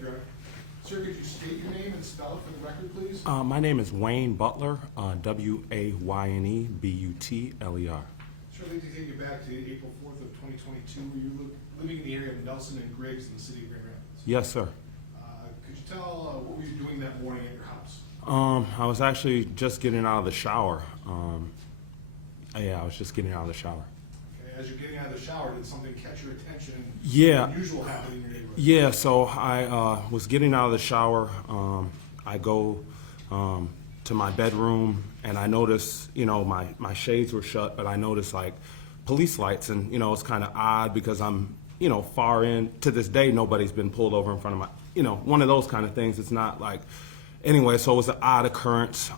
Thank you, Your Honor. Sir, could you state your name and spell it for the record, please? My name is Wayne Butler, Wayne Butler. Sure, I'd like to take you back to April 4th of 2022, where you living in the area of Nelson and Griggs in the city of Grand Rapids. Yes, sir. Could you tell what were you doing that morning at your house? I was actually just getting out of the shower. Yeah, I was just getting out of the shower. Okay, as you're getting out of the shower, did something catch your attention? Yeah. Something unusual happened in your neighborhood? Yeah, so I was getting out of the shower. I go to my bedroom, and I notice, my shades were shut, but I noticed like police lights, and it's kind of odd because I'm, far in. To this day, nobody's been pulled over in front of my, one of those kind of things. It's not like, anyway, so it was an odd occurrence.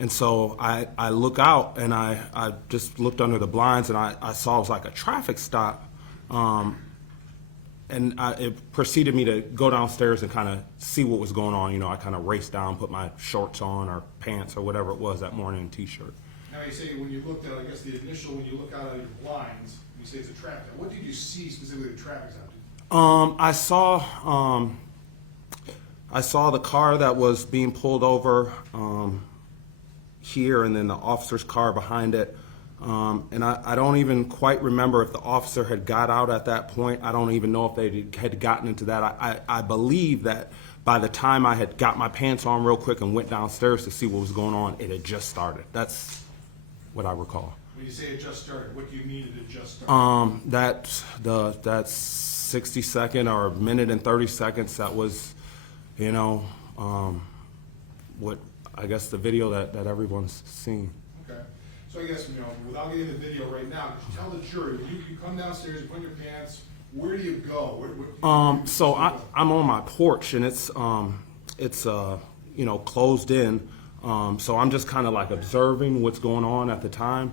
And so I look out, and I just looked under the blinds, and I saw it was like a traffic stop. And it proceeded me to go downstairs and kind of see what was going on. I kind of raced down, put my shorts on or pants or whatever it was that morning, t-shirt. Now you say when you looked at, I guess the initial, when you look out of your blinds, you say it's a traffic stop. What did you see specifically the traffic stop? I saw the car that was being pulled over here, and then the officer's car behind it. And I don't even quite remember if the officer had got out at that point. I don't even know if they had gotten into that. I believe that by the time I had got my pants on real quick and went downstairs to see what was going on, it had just started. That's what I recall. When you say it just started, what do you mean it just started? That's 60 second or minute and 30 seconds. That was, what I guess the video that everyone's seen. Okay. So I guess, without getting the video right now, could you tell the jury, you come downstairs, you put on your pants, where do you go? So I'm on my porch, and it's closed in. So I'm just kind of like observing what's going on at the time.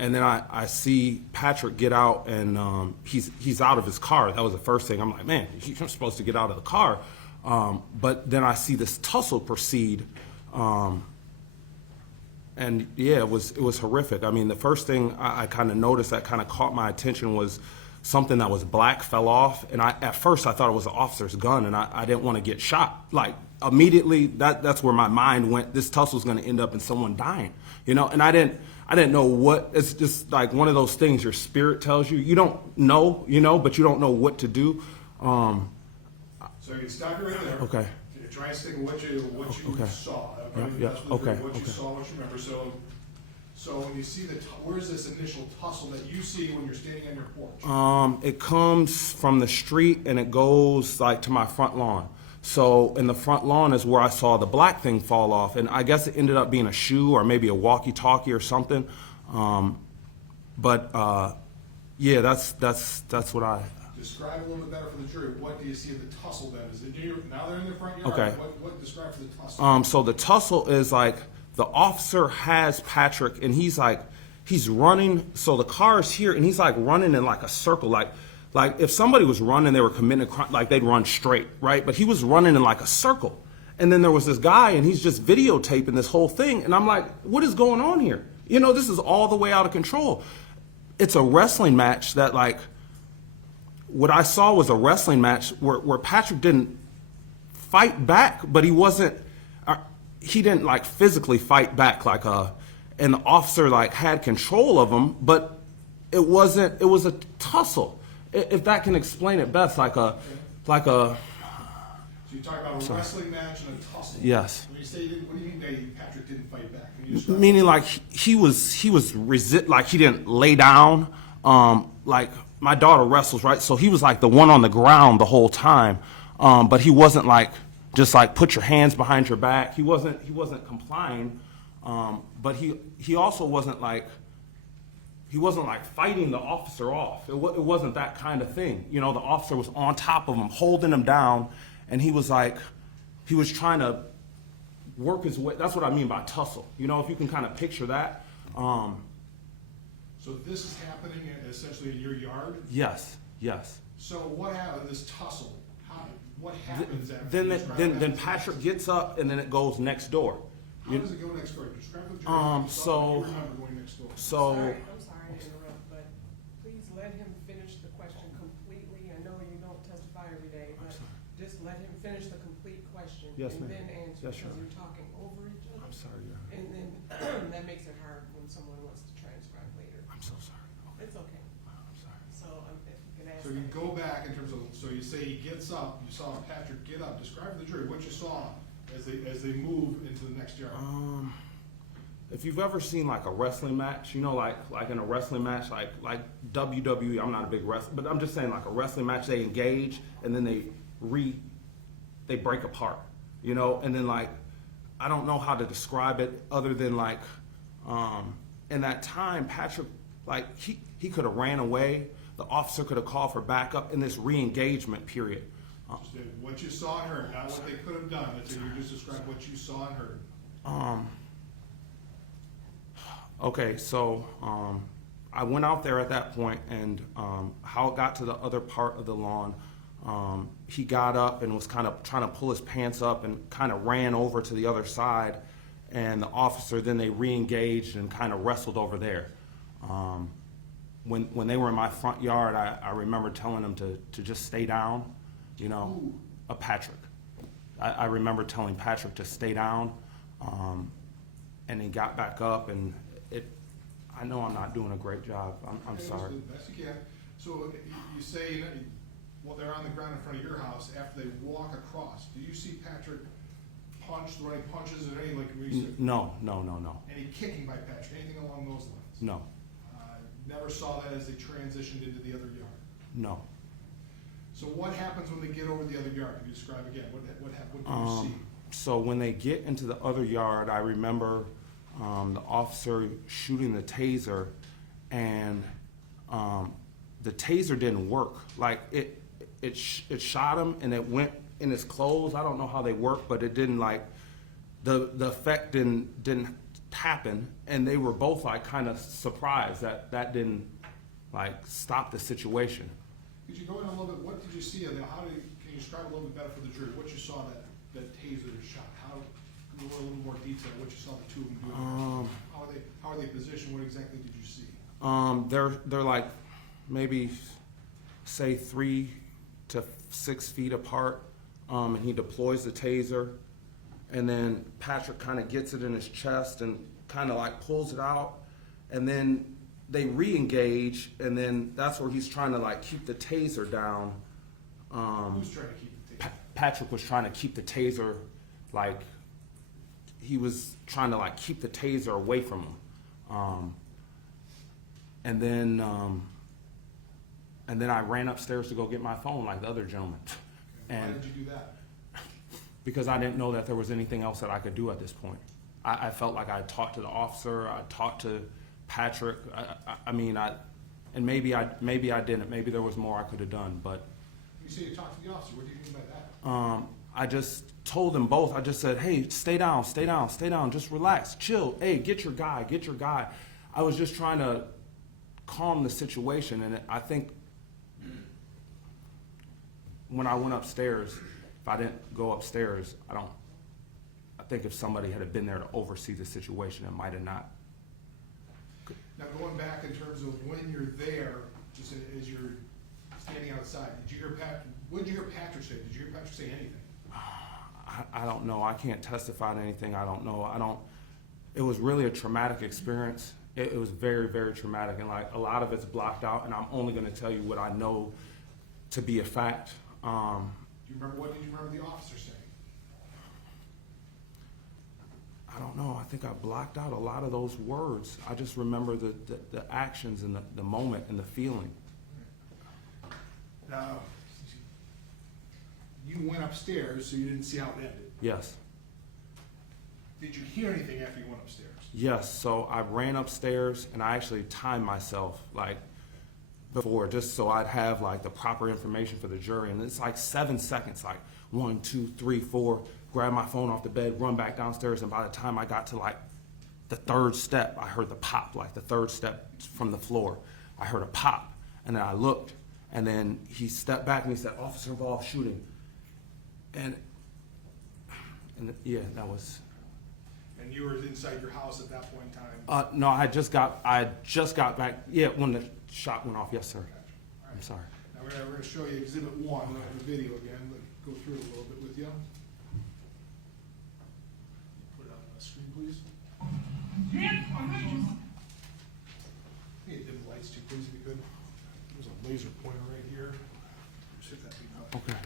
And then I see Patrick get out, and he's out of his car. That was the first thing. I'm like, man, you're supposed to get out of the car. But then I see this tussle proceed. And yeah, it was horrific. I mean, the first thing I kind of noticed that kind of caught my attention was something that was black fell off. And at first I thought it was an officer's gun, and I didn't want to get shot. Like immediately, that's where my mind went. This tussle's going to end up in someone dying, and I didn't know what. It's just like one of those things your spirit tells you. You don't know, but you don't know what to do. So you can stop you right there. Okay. Try and stick with what you saw. Yeah. Okay. What you saw, what you remember. So when you see where's this initial tussle that you see when you're standing on your porch? It comes from the street, and it goes like to my front lawn. So in the front lawn is where I saw the black thing fall off, and I guess it ended up being a shoe or maybe a walkie-talkie or something. Yeah, that's what I. Describe a little bit better for the jury. What do you see of the tussle then? Is it now they're in the front yard? Okay. What describe for the tussle? So the tussle is like the officer has Patrick, and he's running. So the car is here, and he's like running in like a circle, like if somebody was running, they were committing a crime, like they'd run straight, right? But he was running in like a circle, and then there was this guy, and he's just videotaping this whole thing, and I'm like, what is going on here? This is all the way out of control. It's a wrestling match that like. What I saw was a wrestling match where Patrick didn't fight back, but he didn't like physically fight back and the officer like had control of him, but it was a tussle. If that can explain it best, So you talk about a wrestling match and a tussle. Yes. When you say what do you mean by Patrick didn't fight back? Can you describe meaning like he he didn't lay down, like my daughter wrestles, right? So he was like the one on the ground the whole time, but he wasn't like just like put your hands behind your back. He wasn't complying, but he also wasn't like fighting the officer off. It wasn't that kind of thing. The officer was on top of him, holding him down, and he was trying to work his way. That's what I mean by tussle. If you can kind of picture that. So this is happening essentially in your yard? Yes. So what happened, this tussle? What happens after? Then Patrick gets up, and then it goes next door. How does it go next door? Describe the jury. So- You remember going next door. So I'm sorry to interrupt, but please let him finish the question completely. I know you don't testify every day, Yes, and ma'am. then answer, Yes, because Your Honor. you're talking over each other. I'm sorry, Your Honor. And then that makes it hard when someone wants to transcribe later. I'm so sorry. Okay. It's okay. I'm sorry. So if you can ask. So you that. go back in terms of, so you say he gets up, you saw Patrick get up, describe to the jury what you saw as they move into the next yard. If you've ever seen like a wrestling match, you know, like in a wrestling match, like WWE, I'm not a big wrestler, but I'm just saying like a wrestling match, they engage and then they break apart, you know, and then like, I don't know how to describe it other than like, in that time, Patrick, like he could have ran away. The officer could have called for backup in this re-engagement period. Just what you saw and heard, not what they could have done, that's you just described what you saw and heard. Okay, so I went out there at that point, and how it got to the other part of the lawn, he got up and was kind of trying to pull his pants up and kind of ran over to the other side, and the officer, then they re-engaged and kind of wrestled over there. When they were in my front yard, I remember telling them to just stay down, you know, Ooh. Patrick. I remember telling Patrick to stay down, and he got back up, and I know I'm not doing a great job. I'm Okay, sorry. the best you can. So you say, well, they're on the ground in front of your house after they walk across. Do you see Patrick punch, throw any punches or any, like, No. any kicking by Patrick, anything along those lines? No. Never saw that as they transitioned into the other yard. No. So what happens when they get over the other yard? Can you describe again? What do you see? So when they get into the other yard, I remember the officer shooting the taser, and the taser didn't work. Like it shot him, and it went in his clothes. I don't know how they work, but it didn't, like, the effect didn't happen, and they were both like kind of surprised that didn't like stop the situation. Could you go in a little bit, what did you see? Can you describe a little bit better for the jury, what you saw that taser shot? Go a little more detail, what you saw the two of them doing? How are they positioned? What exactly did you see? They're like maybe say 3 to 6 feet apart, and he deploys the taser, and then Patrick kind of gets it in his chest and kind of like pulls it out, and then they re-engage, and then that's where he's trying to like keep the taser down. Who's trying to keep the taser? Patrick was trying to keep the taser, like he was trying to like keep the taser away from him. And then I ran upstairs to go get my phone like the other gentleman. Why And did you do that? because I didn't know that there was anything else that I could do at this point. I felt like I talked to the officer, I talked to Patrick. And maybe I didn't. Maybe there was more I could have done, but You say you talked to the officer, what do you mean by that? I just told them both. I just said, hey, stay down, just relax, chill. Hey, get your guy. I was just trying to calm the situation, and I think when I went upstairs, if I didn't go upstairs, I think if somebody had been there to oversee the situation, it might have not. Now, going back in terms of when you're there, just as you're standing outside, what did you hear Patrick say? Did you hear Patrick say anything? I don't know. I can't testify to anything. I don't know. It was really a traumatic experience. It was very, very traumatic, and like a lot of it's blocked out, and I'm only going to tell you what I know to be a fact. What did you remember the officer saying? I don't know. I think I blocked out a lot of those words. I just remember the actions and the moment and the feeling. Now, you went upstairs, so you didn't see how it ended. Yes. Did you hear anything after you went upstairs? Yes. So I ran upstairs, and I actually timed myself like before, just so I'd have like the proper information for the jury. And it's like 7 seconds, like 1, 2, 3, 4. Grab my phone off the bed, run back downstairs, and by the time I got to like the third step, I heard the pop, like the third step from the floor. I heard a pop, and then I looked, and then he stepped back and he said, "Officer involved shooting." And yeah, that was. And you were inside your house at that point in time? No, I just got back. Yeah, when the shot went off. Yes, sir. Gotcha. All right. I'm sorry. Now we're going to show you Exhibit 1 of the video again. Let's go through it a little bit with you. Screen, please. Hey, dim the lights too, please, if you could. There's a laser pointer right here. Just hit that big button. Okay.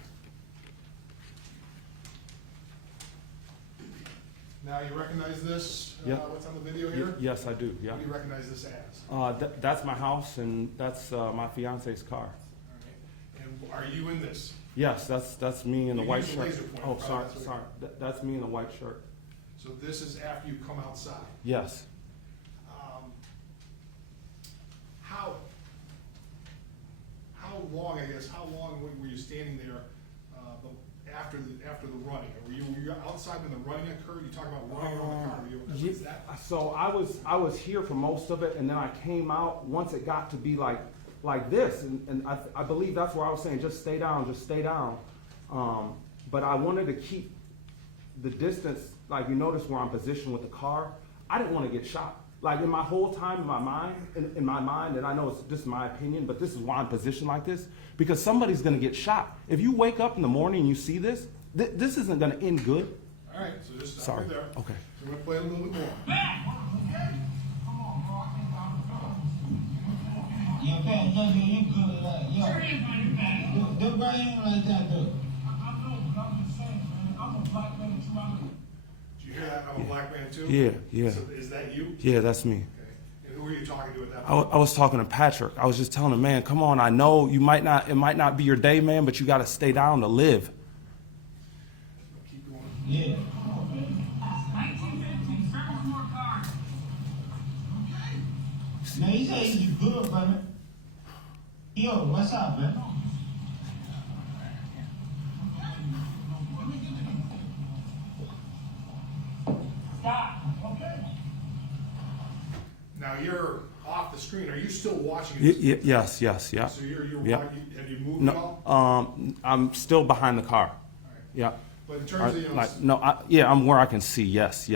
Now, you recognize this, Yep. what's on the video here? Yes, I do, yeah. What do you recognize this as? That's my house, and that's my fiance's car. All right. And are you in this? Yes, that's me in the You white used the shirt. laser pointer, Oh, probably sorry, that's what- sorry. That's me in the white shirt. So this is after you come outside. Yes. How long, I guess, how long were you standing there after the running? Were you outside when the running occurred? You talk about running around the car. Was that? So I was here for most of it, and then I came out once it got to be like this, and I believe that's where I was saying, just stay down, just stay down. But I wanted to keep the distance, like you notice where I'm positioned with the car. I didn't want to get shot. Like in my whole time in my mind, and I know it's just my opinion, but this is why I'm positioned like this, because somebody's going to get shot. If you wake up in the morning and you see this, this isn't going to end good. All right, so just stop Sorry. right there. Okay. So we're going to play a little bit more. Your pants, you good at that. Yo. Don't bring him like that, though. Did you hear that? I'm a black man too? Yeah. So is that you? Yeah, that's me. Okay. And who were you talking to at that I point? was talking to Patrick. I was just telling him, man, come on. I know it might not be your day, man, but you got to stay down to live. Keep going. Yeah. Now, he say he's good, brother. Yo, what's up, man? Stop. Okay. Now you're off the screen. Are you still watching it? Yes, yeah. So you're Yeah. have you moved at No, all? I'm still behind the car. All right. Yeah. But in terms of, I'm where I can see. Yes. in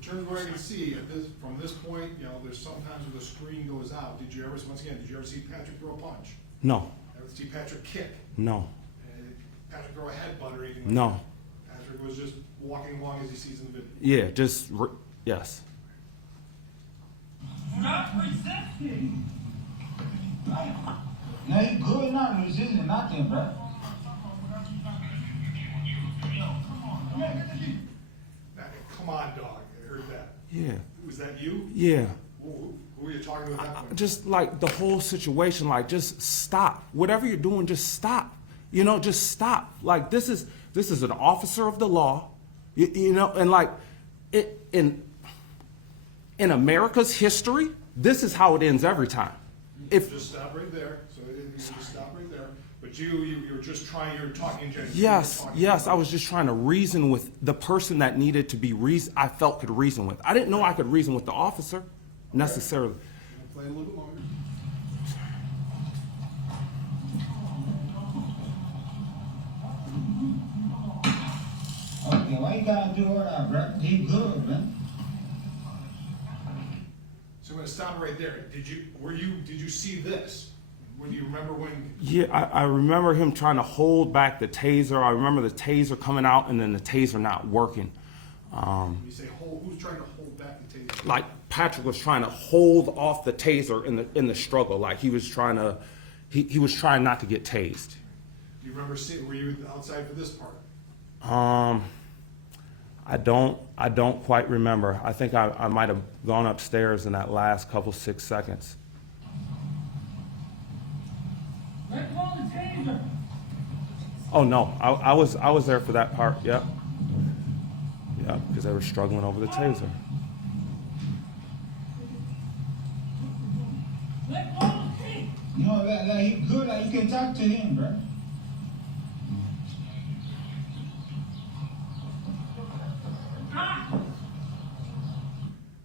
terms of where I can see, from this point, there's sometimes where the screen goes out. Did you ever see Patrick throw a punch? No, Ever see Patrick kick? no, Patrick throw a headbutt or anything like no. that? Patrick was just walking along as he sees in the video. Yeah, yes. Stop resisting. Now, he good not resisting nothing, bro. Now, come on, dog. I heard that. Yeah, Was that you? yeah. Who were you talking to at that point? Just like the whole situation, like just stop. Whatever you're doing, just stop. Just stop. Like this is an officer of the law, and like in America's history, this is how it ends every time. Just stop right there. So you just stop right there. But you're just trying. You're talking in general. Yes, I was just trying to reason with the person that needed to be I felt could reason with. I didn't know I could reason with the officer necessarily. Play a little bit longer. Okay, why you gotta do all that, bro? He good, man. So I'm going to stop right there. Did you see this? Do you remember when? Yeah, I remember him trying to hold back the taser. I remember the taser coming out and then the taser not working. You say who's trying to hold back the taser? Like Patrick was trying to hold off the taser in the struggle. Like he was trying to, he was trying not to get tased. Do you remember were you outside for this part? I don't quite remember. I think I might have gone upstairs in that last couple 6 seconds. Let go of the taser. Oh no, I was there for that part. Yep. Yeah, because they were struggling over the taser. Let go of the taser. You know, like he good, like you can talk to him, bro.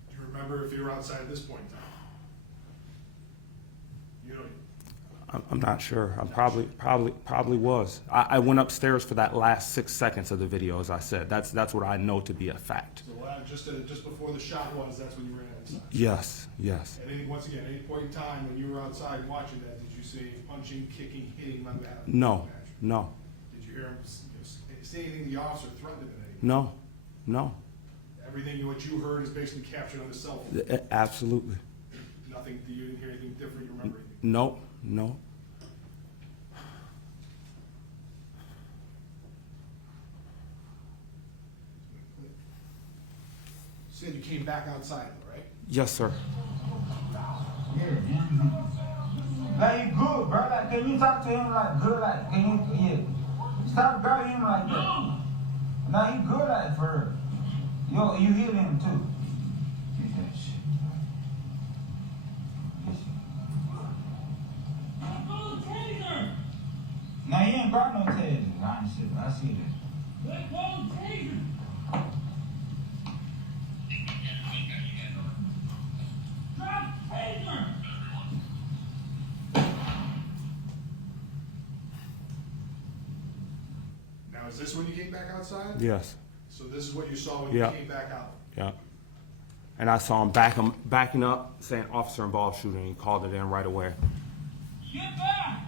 Do you remember if you were outside at this point in time? You know. I'm not sure. I probably was. I went upstairs for that last 6 seconds of the video, as I said. That's what I know to be a fact. So just before the shot that's when you ran outside. Yes. And once again, any point in time when you were outside watching that, did you see punching, kicking, hitting like that? No. Did you hear him say anything? The officer threatened him in any way? No. Ever Everything what you heard is basically captured on the cell phone. Absolutely. Nothing, you didn't hear anything different, you remember anything? No, no. Said you came back outside though, right? Yes, sir. Like, you good, bro. Like, can you talk to him like good? Like, can you, yeah. Stop grabbing him like that. No, he good like for real. You hit him too. Get that shit. No, he ain't brought no taser. I see that. Let go taser. Drop taser. Now, is this when you came back outside? Yes. So this is what you saw when Yeah. you came back out? Yeah. And I saw him backing up, saying officer involved shooting. He called it in right away. Get back.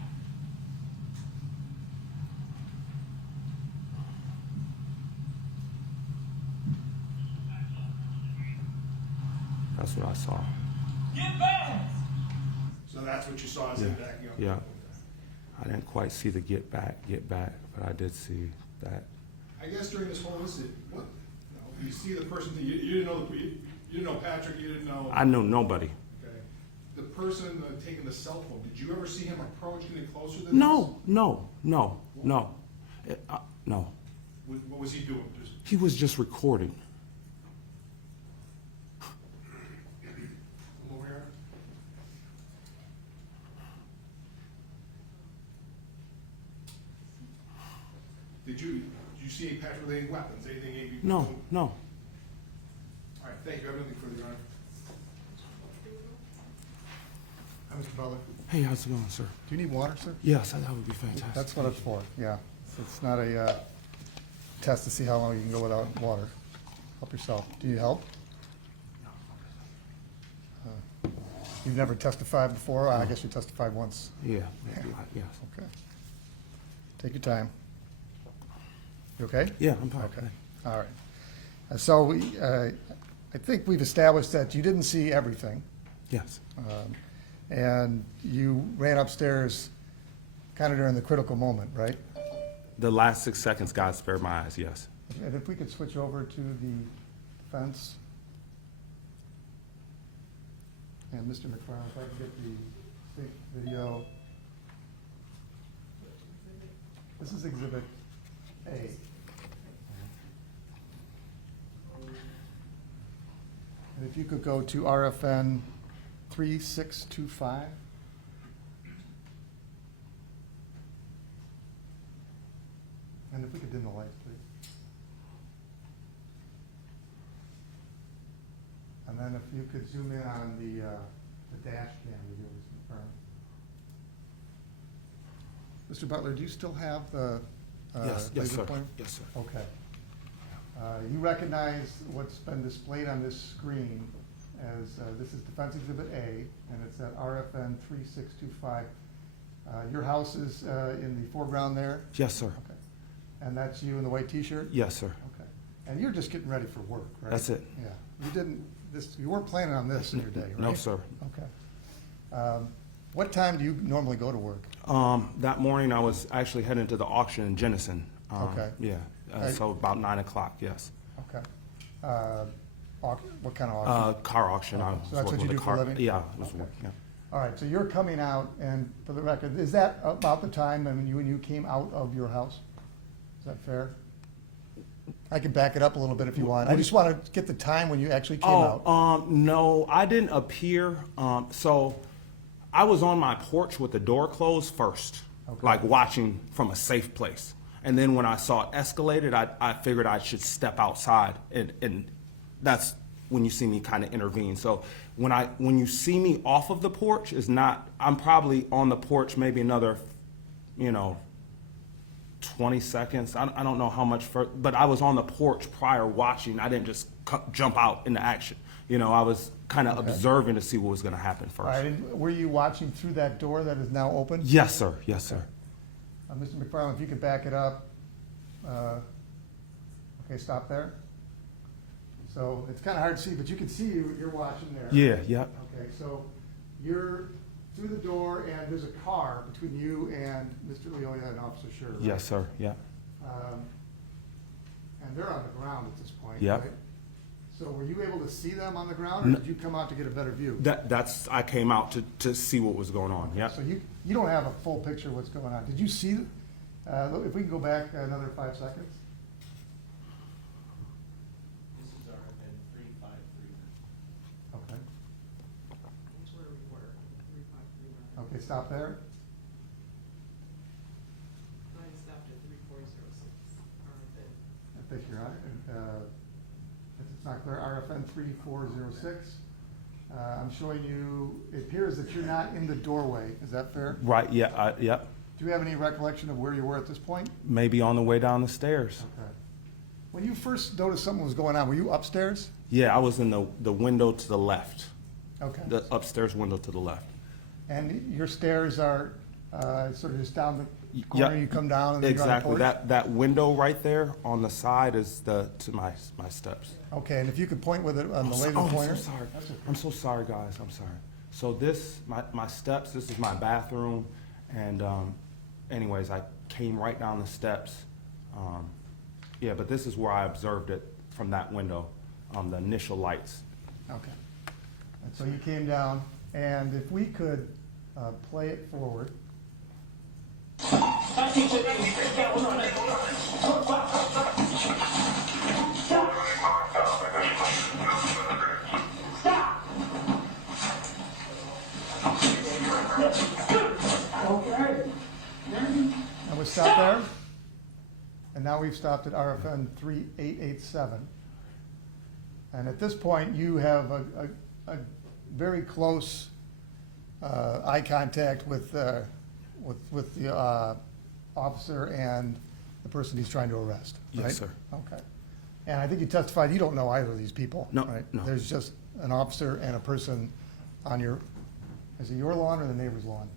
That's what I saw. Get back. So that's what you saw as him backing up? Yeah. I didn't quite see the get back, but I did see that. I guess during this whole incident, what, you see the person, you didn't know, you didn't know Patrick, you didn't know. I knew nobody. Okay. The person taking the cell phone, did you ever see him approach any closer than this? No. No. What was he doing? Just He was just recording. come over here? Did you see any Patrick with any weapons, anything? No. All right, thank you. I have nothing further, Your Honor. Hi, Mr. Butler. Hey, how's it going, sir? Do you need water, sir? Yes, that would be fantastic. That's what it's for, yeah. It's not a test to see how long you can go without water. Help yourself. Do you help? You've never testified before? I guess you testified once. Yeah, yes. Okay. Take your time. You okay? Yeah, I'm fine. Okay, all right. So I think we've established that you didn't see everything, Yes. and you ran upstairs kind of during the critical moment, right? The last 6 seconds, God spared my eyes, yes. And if we could switch over to the defense. And Mr. McFarland, if I could get the video. This is Exhibit A. And if you could go to RFN 3625. And if we could dim the lights, please. And then if you could zoom in on the dash cam video, Mr. McFarland. Mr. Butler, do you still have the Yes, laser sir. pointer? Yes, sir. Okay. You recognize what's been displayed on this screen as, this is Defense Exhibit A, and it's at RFN 3625. Your house is in the foreground there? Yes, sir. Okay. And that's you in the white T-shirt? Yes, sir. Okay. And you're just getting ready for work, right? That's it. Yeah. You weren't planning on this in your day, right? No, sir. Okay. What time do you normally go to work? That morning, I was actually heading to the auction in Jenison. Okay. Yeah, so about 9 o'clock, yes. Okay. What kind of auction? Car auction. I Okay. was So that's what working you with do a for a car. living? Yeah, I was Okay. working, yeah. All right, so you're coming out, and for the record, is that about the time when you came out of your house? Is that fair? I can back it up a little bit if you want. I just want to get the time when you actually came out. No, I didn't appear. So I was on my porch with the door closed first, Okay. like watching from a safe place. And then when I saw it escalated, I figured I should step outside, and that's when you see me kind of intervene. So when you see me off of the porch, I'm probably on the porch maybe another, 20 seconds. I don't know how much further, but I was on the porch prior watching. I didn't just jump out into action. I was kind of observing to see what was going to happen first. All right, and were you watching through that door that is now open? Yes, sir. Yes, sir. Mr. McFarland, if you could back it up. Okay, stop there. So it's kind of hard to see, but you can see you're watching there. Yeah, yeah. Okay, so you're through the door, and there's a car between you and Mr. Loyola and Officer Schurr. Right? Yes, sir, yeah. And they're on the ground at this point, Yeah. right? So were you able to see them on the ground, or did you come out to get a better view? That's, I came out to see what was going on, yeah. So you don't have a full picture of what's going on. Did you see, if we can go back another 5 seconds? This is our event 353. Okay. That's where we were, 353. Okay, stop there. Mine stopped at 3406, our event. I think you're on it. If it's not clear, RFN 3406. I'm showing you, it appears that you're not in the doorway. Is that fair? Right, yeah, yeah. Do you have any recollection of where you were at this point? Maybe on the way down the stairs. Okay. When you first noticed something was going on, were you upstairs? Yeah, I was in the window to the left, Okay. the upstairs window to the left. And your stairs are sort of just down the Yeah, corner, you come down and then you're on the exactly. porch? That window right there on the side is to my steps. Okay, and if you could point with it on the laser I'm pointer? so sorry. That's okay. I'm so sorry, guys. I'm sorry. So this, my steps. This is my bathroom, and anyways, I came right down the steps. Yeah, but this is where I observed it from that window, the initial lights. Okay. And so you came down, and if we could play it forward. And we stopped there. And now we've stopped at RFN 3887. And at this point, you have a very close eye contact with the officer and the person he's trying to arrest, right? Yes, sir. Okay. And I think you testified you don't know either of these people, No, right? no. There's just an officer and a person on your, is it your lawn or the neighbor's lawn?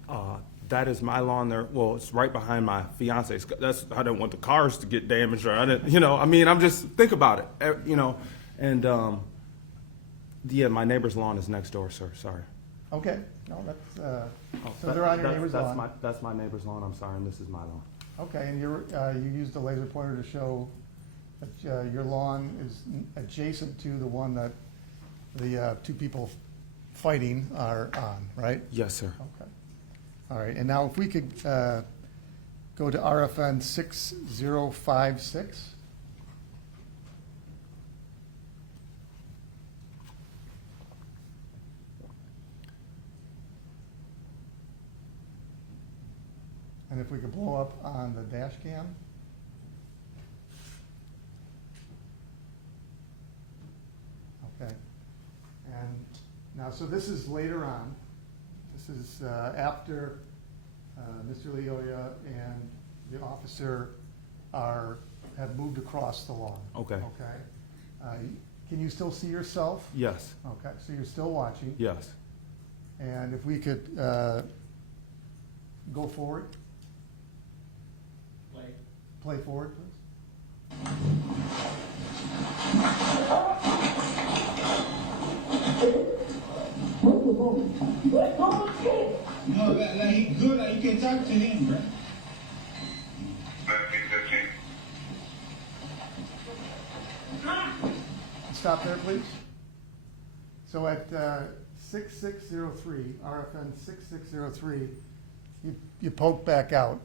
That is my lawn there. Well, it's right behind my fiance's. I don't want the cars to get damaged, or I didn't, I mean, I'm just, think about it, and, yeah, my neighbor's lawn is next door, sir, sorry. Okay, no, that's, Oh, so they're on your neighbor's that's lawn. That's my neighbor's lawn, I'm sorry, and this is my lawn. Okay, and you used the laser pointer to show that your lawn is adjacent to the one that the two people fighting are on, right? Yes, sir. Okay. All right, and now if we could go to RFN 6056. And if we could blow up on the dash cam. Okay. And now, so this is later on. This is after Mr. Loyola and the officer have moved across the lawn. Okay. Okay. Can you still see yourself? Yes, Okay, so you're still watching. yes. And if we could go forward, play forward, please. No, like he good, like you can talk to him, bro. Stop there, please. So at 6603, RFN 6603, you poke back out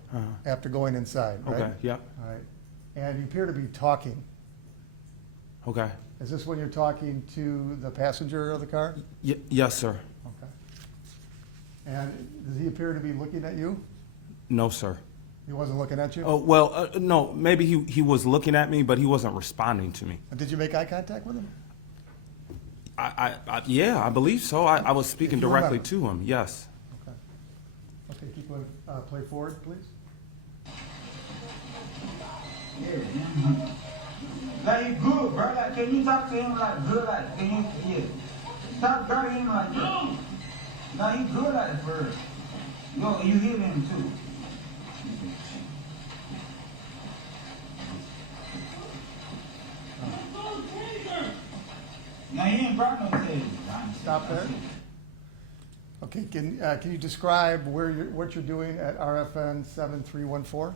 after going inside, right? Okay, yeah, All right. And you appear to be talking. okay. Is this when you're talking to the passenger of the car? Yes, sir. Okay. And does he appear to be looking at you? No, sir. He wasn't looking at you? Oh, well, no, maybe he was looking at me, but he wasn't responding to me. Did you make eye contact with him? Yeah, I believe so. I was speaking If you directly remember. to him, yes. Okay. Okay, keep going. Play forward, please. Like he good, bro. Like, can you talk to him like good? Like, can you, yeah. Stop grabbing him like that. No, he good like that, bro. Yo, you hit him too. Now, he ain't brought no taser. Stop there. Okay, can you describe what you're doing at RFN 7314?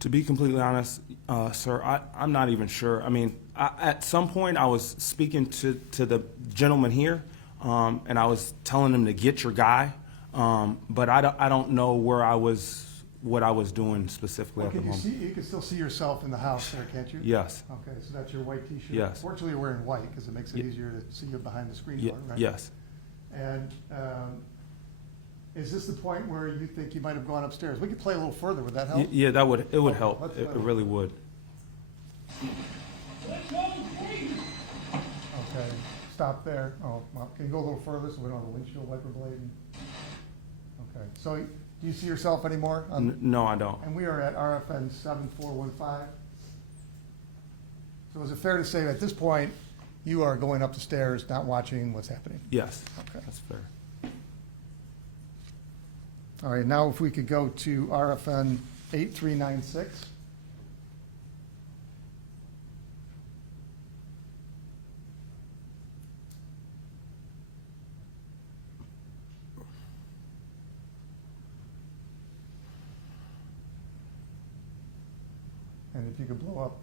To be completely honest, sir, I'm not even sure. I mean, at some point I was speaking to the gentleman here, and I was telling him to get your guy, but I don't know what I was doing specifically Well, at the moment. you can still see yourself in the house there, can't you? Yes. Okay, so that's your white T-shirt? Yes. Fortunately, you're wearing white because it makes it easier to see you behind the screen door, right? Yes. And is this the point where you think you might have gone upstairs? We could play a little further. Would that help? Yeah, it would Okay, help. let's It play. really would. Okay, stop there. Oh, well, can you go a little further so we don't have a windshield wiper blade? Okay, so do you see yourself anymore? No, I don't. And we are at RFN 7415. So is it fair to say at this point, you are going up the stairs, not watching what's happening? Yes. Okay. That's fair. All right, now if we could go to RFN 8396. And if you could blow up.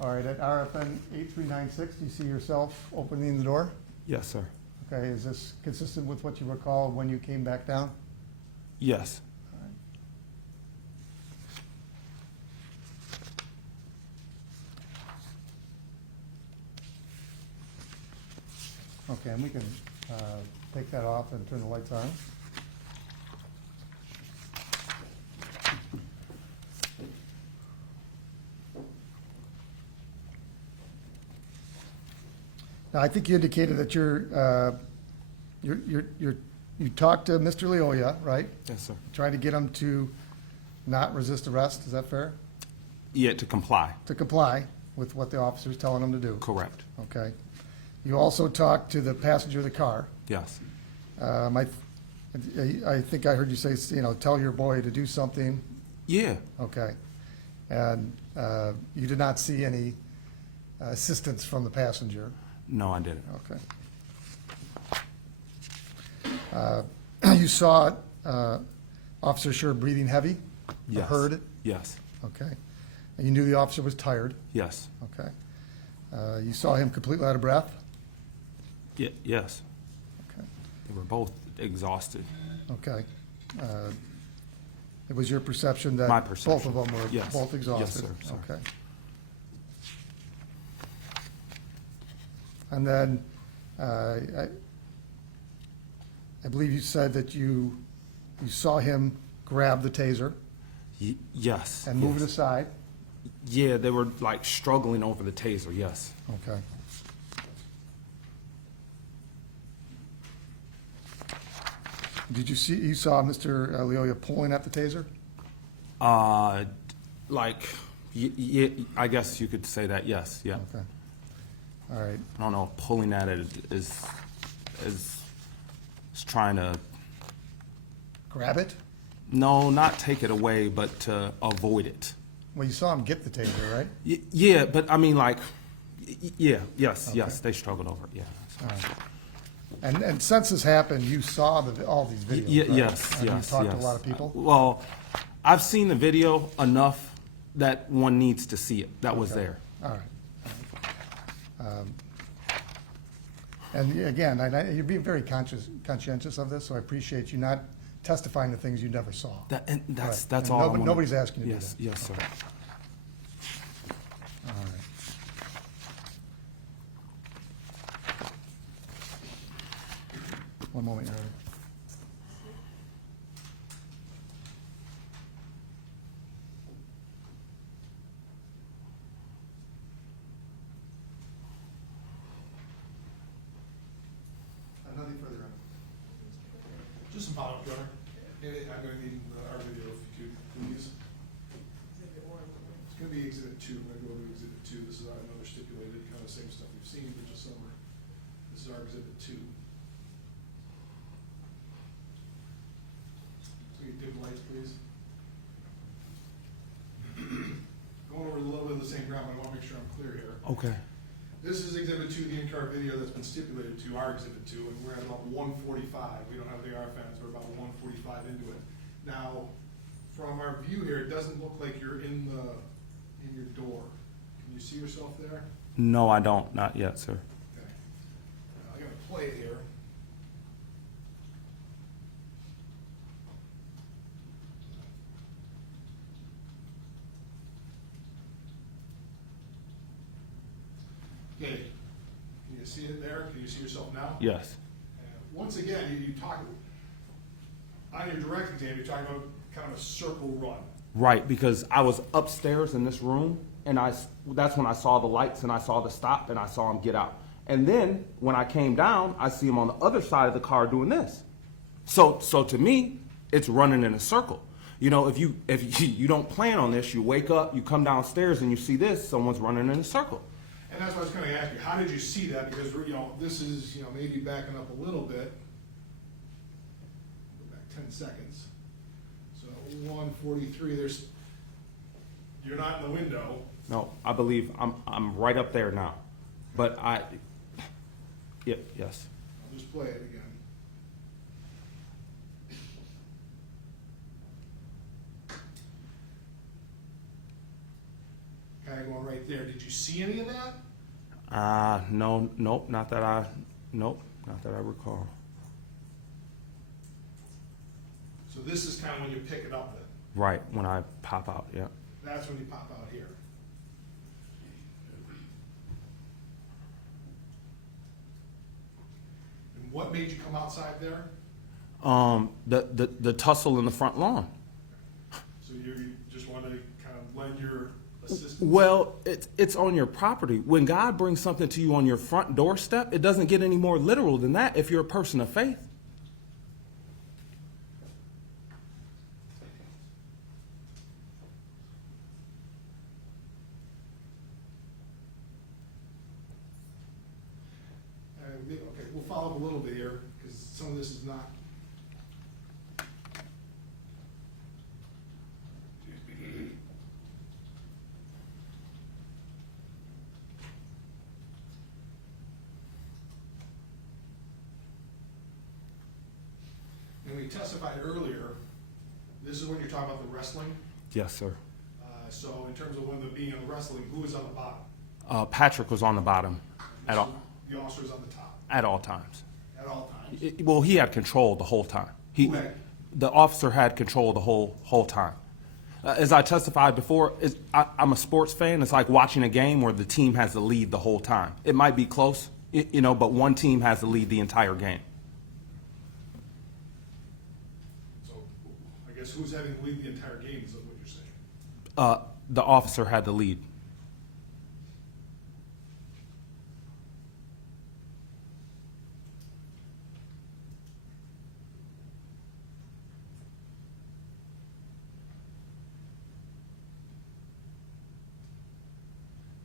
All right, at RFN 8396, do you see yourself opening the door? Yes, sir. Okay, is this consistent with what you recall when you came back down? Yes. Okay, and we can take that off and turn the lights on. Now, I think you indicated that you talked to Mr. Loyola, right? Yes, sir. Trying to get him to not resist arrest, is that fair? Yeah, to comply. To comply with what the officer's telling him to do? Correct. Okay. You also talked to the passenger of the car. Yes. I think I heard you say, tell your boy to do something. Yeah. Okay. And you did not see any assistance from the passenger. No, I didn't. Okay. You saw Officer Schurr breathing heavy? Or Yes. heard it? Yes. Okay. And you knew the officer was tired? Yes. Okay. You saw him completely out of breath? Yes. Okay. They were both exhausted. Okay. It was your perception that My both perception. of them were Yes. both exhausted? Yes, sir. Okay. And then, I believe you said that you saw him grab the taser Yes. and move it yes. aside? Yeah, they were like struggling over the taser. Yes. Okay. Did you saw Mr. Loyola pulling at the taser? Like, I guess you could say that. Yes. Yeah. Okay. All right. I don't know. If pulling at it is trying to. Grab it? No, not take it away, but to avoid it. Well, you saw him get the taser, right? Yeah, but I mean, like, yes, yes, Okay. they struggled over it. Yeah. All right. And since this happened, you saw all these videos, right? Yes, And yes, you talked to a yes. lot of people? Well, I've seen the video enough that one needs to see it. That was Okay. there. All right. And again, you're being very conscientious of this, so I appreciate you not testifying to things you never saw. That's Right. that's And all. I wanna- nobody's asking you to do Yes, that. yes, sir. All right. One moment, Your Honor. Nothing further, Your Honor. Just some follow-up, Your Honor. I'm gonna need our video if you could, please. Exhibit 1. It's gonna be exhibit 2. I'm gonna go to exhibit 2. This is another stipulated, kind of same stuff we've seen, but just summer. This is our exhibit 2. So you Give the lights, please. Going over a little bit of the same ground, but I want to make sure I'm clear here. Okay. This is Exhibit 2, the in-car video that's been stipulated to, our Exhibit 2, and we're at about 145. We don't have the RFNs, we're about 145 into it. Now, from our view here, it doesn't look like you're in your door. Can you see yourself there? No, I don't. Not yet, sir. Okay. I gotta play it here. Okay, can you see it there? Can you see yourself now? Yes. Once again, you talk, on your direct exam, you're talking about kind of a circle run. Right, because I was upstairs in this room, and that's when I saw the lights, and I saw the stop, and I saw him get out. And then, when I came down, I see him on the other side of the car doing this. So to me, it's running in a circle. You know, if you don't plan on this, you wake up, you come downstairs, and you see this, someone's running in a circle. And that's what I was gonna ask you, how did you see that? Because, this is, maybe backing up a little bit. Go back 10 seconds. So 143, you're not in the window. No, I believe I'm right up there now. But yes. I'll just play it again. Kind of going right there. Did you see any of that? Nope, not that I recall. So this is kind of when you pick it up then. Right, when I pop out, yeah. That's when you pop out here. And what made you come outside there? The tussle in the front lawn. So you just wanted to kind of lend your assistance? Well, it's on your property. When God brings something to you on your front doorstep, it doesn't get any more literal than that if you're a person of faith. Okay, we'll follow up a little bit here, because some of this is not. When we testified earlier, this is when you're talking about the wrestling. Yes, sir. So in terms of when the being in the wrestling, who was on the bottom? Patrick was on the bottom at all The officer's on the top at all times. at all times. Well, he had control the whole time. Who had? The officer had control the whole time. As I testified before, I'm a sports fan. It's like watching a game where the team has the lead the whole time. It might be close, but one team has the lead the entire game. So I guess who's having the lead the entire game is what you're saying. The officer had the lead.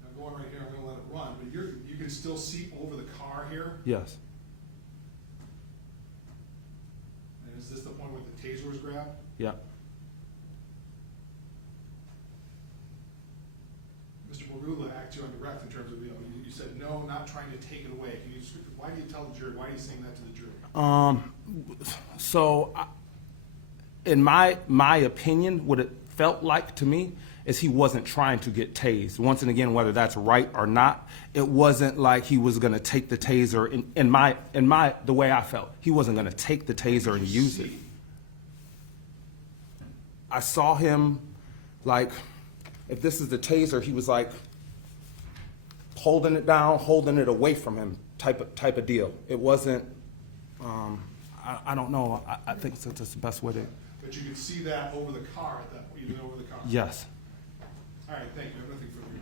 Now going right here, I'm gonna let it run, but you can still see over the car here. Yes. And is this the point where the taser was grabbed? Yeah. Mr. Morgula asked you on direct in terms of, you said, no, not trying to take it away. Can you just, why do you tell the jury, why are you saying that to the jury? In my opinion, what it felt like to me is he wasn't trying to get tased. Once and again, whether that's right or not, it wasn't like he was going to take the taser. The way I felt, he wasn't going to take the taser and use it. I saw him, like, if this is the taser, he was like holding it down, holding it away from him, type of deal. It wasn't. I don't know. I think that's the best way to. But you could see that over the car at that point, even over the car? Yes. All right, thank you. I have nothing further.